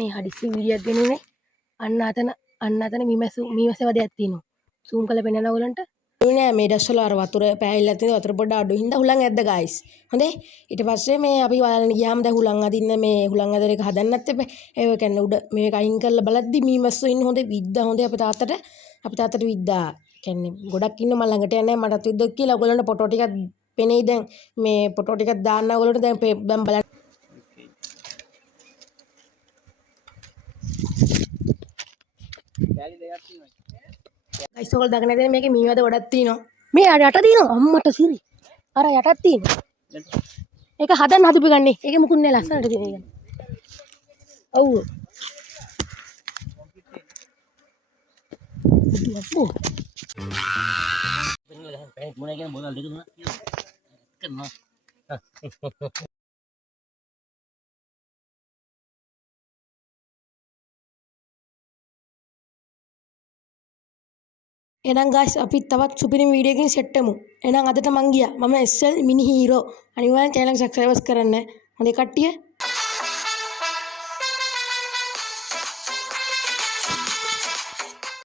මේ හදිස්සි වීඩියෝ එකක් ගෙනුනේ. අන්න අතන මීමැස්ස වදයක් තියෙනවා. zoom කරලා පෙන්නන්න ඕගලන්ට. නෑ මේ ඩස්වල අර වතුර පෑහිලා තියෙන වතුර පොඩ්ඩ අඩු හින්දා හුලං ඇද්ද guys. හොඳේ. ඊට පස්සේ මේ අපි බලන්න ගියාම දැන් හුලං අදින්න මේ හුලං අදන එක හදන්නත් එපා. ඒක කියන්නේ උඩ මේක අයින් කරලා බලද්දි මීමැස්සෝ ඉන්න හොඳේ විද්දා හොඳේ අපේ තාත්තට විද්දා. කියන්නේ ගොඩක් ඉන්න මම ළඟට යන්නේ මටත් විද්දොත් කියලා ඔයගොල්ලන්ට ෆොටෝ ටිකක් පෙනෙයි දැන් මේ ෆොටෝ ටිකක් දාන්න ඔයගොල්ලන්ට දැන් බලන්න. guys ඔයගොල්ලෝ දකින්න දැන් මේකේ මීවැද ගොඩක් තියෙනවා. මේ යට තියෙනවා අම්මට සිරි. අර යටත් තියෙනවා. ඒක හදන්න හදපු ගන්නේ. ඒකේ මුකුත් නෑ ලස්සනට තියෙන එක. ඔව්. අපෝ. මුණ කියන බෝතල් දෙක තුනක් කරනවා. එහෙනම් guys අපි තවත් සුපිරි වීඩියෝ එකකින් සෙට් වෙමු. එහෙනම් අදට මං ගියා. මම SL මිනි හීරෝ. අනිවාර්යෙන් channel එක subscribe කරන්න. හොඳේ කට්ටිය.